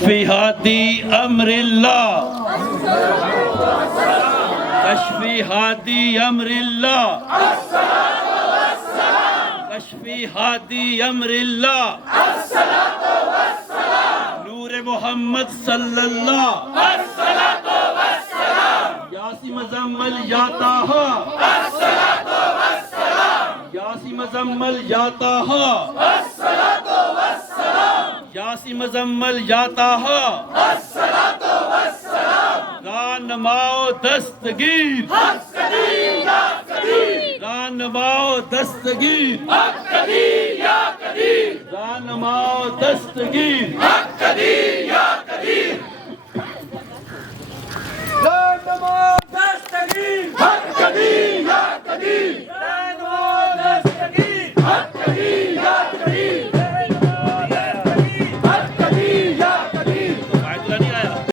کشفی ہادی امر اللہ، کشفی ہادی امر اللہ، کشفی ہادی امر اللہ، نور محمد صلی اللہ، یاسی مزمل یا طٰہٰ، یاسی مزمل یا طٰہٰ، یاسی مزمل یا طٰہٰ، رہنماؤ دستگیر، رہنماؤ دستگیر، رہنماؤ دستگیر،